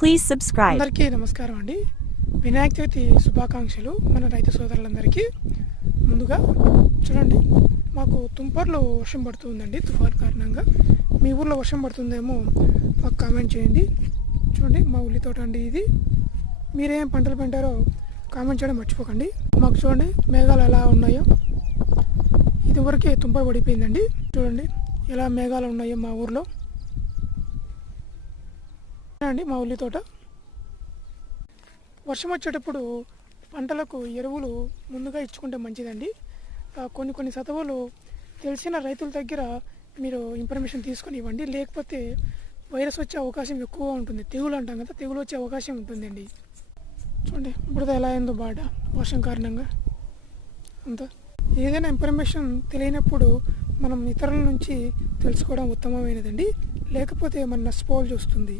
Please subscribe. అందరికీ నమస్కారం అండి. వినాయక చవితి శుభాకాంక్షలు మన రైతు సోదరులందరికీ. ముందుగా చూడండి, మాకు తుంపర్లో వర్షం పడుతుందండి. తుఫాన్ కారణంగా మీ ఊర్లో వర్షం పడుతుందేమో మాకు కామెంట్ చేయండి. చూడండి, మా ఉల్లి తోట అండి ఇది. మీరేం పంటలు పంటారో కామెంట్ చేయడం మర్చిపోకండి. మాకు చూడండి మేఘాలు ఎలా ఉన్నాయో. ఇదివరకే తుంపర్ పడిపోయిందండి. చూడండి ఎలా మేఘాలు ఉన్నాయో మా ఊర్లో అండి. మా ఉల్లి తోట వర్షం వచ్చేటప్పుడు పంటలకు ఎరువులు ముందుగా ఇచ్చుకుంటే మంచిదండి. కొన్ని సతవులు తెలిసిన రైతుల దగ్గర మీరు ఇన్ఫర్మేషన్ తీసుకొని ఇవ్వండి. లేకపోతే వైరస్ వచ్చే అవకాశం ఎక్కువగా ఉంటుంది. తెగులు అంటాం కదా, తెగులు వచ్చే అవకాశం ఉంటుందండి. చూడండి బురద ఎలా అయిందో బాట వర్షం కారణంగా అంతా. ఏదైనా ఇన్ఫర్మేషన్ తెలియనప్పుడు మనం ఇతరుల నుంచి తెలుసుకోవడం ఉత్తమమైనదండి. లేకపోతే మన నష్టపోవాల్సి వస్తుంది.